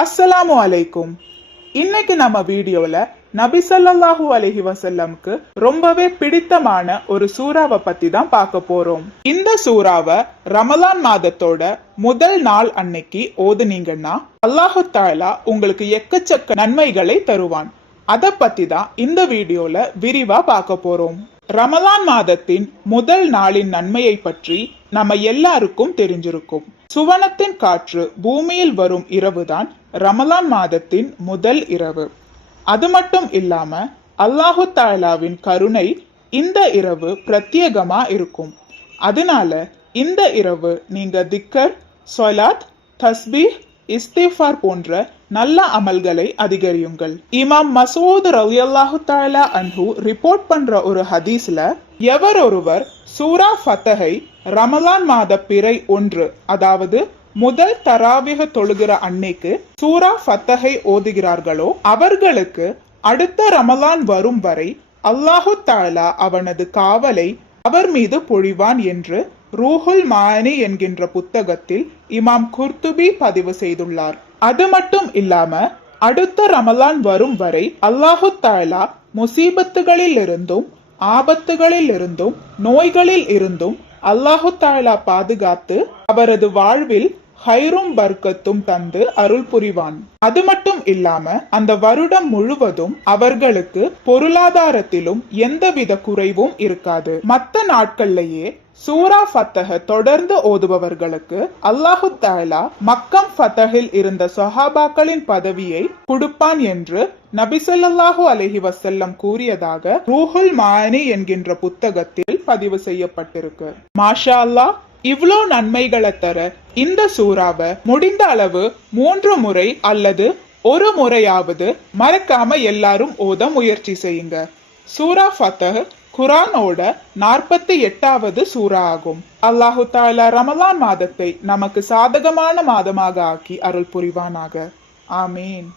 அஸ்ஸலாமு அலைக்கும். இன்னைக்கு நம்ம வீடியோல நபி ஸல்லல்லாஹு அலைஹி வஸல்லம்க்கு ரொம்பவே பிடித்தமான ஒரு சூறாவை பத்தி தான் பார்க்க போறோம். இந்த சூறாவை ரமலான் மாதத்தோட முதல் நாள் அன்னைக்கு ஓதுனீங்கன்னா அல்லாஹு தஆலா உங்களுக்கு எக்கச்சக்க நன்மைகளை தருவான். அத பத்தி தான் இந்த வீடியோல விரிவா பார்க்க போறோம். ரமலான் மாதத்தின் முதல் நாளின் நன்மையை பற்றி நம்ம எல்லாருக்கும் தெரிஞ்சிருக்கும். சுவனத்தின் காற்று பூமியில் வரும் இரவுதான் ரமலான் மாதத்தின் முதல் இரவு. அது மட்டும் இல்லாம அல்லாஹு தஆலாவின் கருணை இந்த இரவு பிரத்யேகமா இருக்கும். அதனால இந்த இரவு நீங்க திக்கர், ஸலாத், தஸ்பீஹ், இஸ்திஃபார் போன்ற நல்ல அமல்களை அதிகரியுங்கள். இமாம் மசூத் ரலியல்லாஹு தஆலா அன்ஹு ரிப்போர்ட் பண்ற ஒரு ஹதீஸ்ல, எவர் ஒருவர் சூரா ஃபத்ஹை ரமலான் மாத பிறை 1 அதாவது முதல் தராவிக தொழுகிற அன்னைக்கு சூரா ஃபத்ஹை ஓதுகிறார்களோ அவர்களுக்கு அடுத்த ரமலான் வரும் வரை அல்லாஹு தஆலா அவனது காவலை அவர் மீது பொழிவான் என்று ரூஹுல் மானி என்கின்ற புத்தகத்தில் இமாம் குர்துபி பதிவு செய்துள்ளார். அது மட்டும் இல்லாம அடுத்த ரமலான் வரும் வரை அல்லாஹு தஆலா முசீபத்துகளில் இருந்தும் ஆபத்துகளில் இருந்தும் நோய்களில் இருந்தும் அல்லாஹு தஆலா பாதுகாத்து அவரது வாழ்வில் ஹைரும் பர்க்கத்தும் தந்து அருள் புரிவான். அது மட்டும் இல்லாம அந்த வருடம் முழுவதும் அவர்களுக்கு பொருளாதாரத்திலும் எந்தவித குறைவும் இருக்காது. மற்ற நாட்கள்லயே சூரா ஃபத்ஹ தொடர்ந்து ஓதுபவர்களுக்கு அல்லாஹு தஆலா மக்கம் ஃபத்ஹில் இருந்த சஹாபாக்களின் பதவியை கொடுப்பான் என்று நபி ஸல்லல்லாஹு அலைஹி வஸல்லம் கூறியதாக ரூஹுல் மானி என்கின்ற புத்தகத்தில் பதிவு செய்யப்பட்டிருக்கு. மாஷா அல்லாஹ், இவ்ளோ நன்மைகளை தர இந்த சூறாவை முடிந்த அளவு 3 முறை அல்லது ஒரு முறையாவது மறக்காம எல்லாரும் ஓத முயற்சி செய்யுங்க. சூரா ஃபத்ஹ் குர்ஆனோட 48வது சூரா ஆகும். அல்லாஹு தஆலா ரமலான் மாதத்தை நமக்கு சாதகமான மாதமாக ஆக்கி அருள் புரிவானாக. ஆமீன்.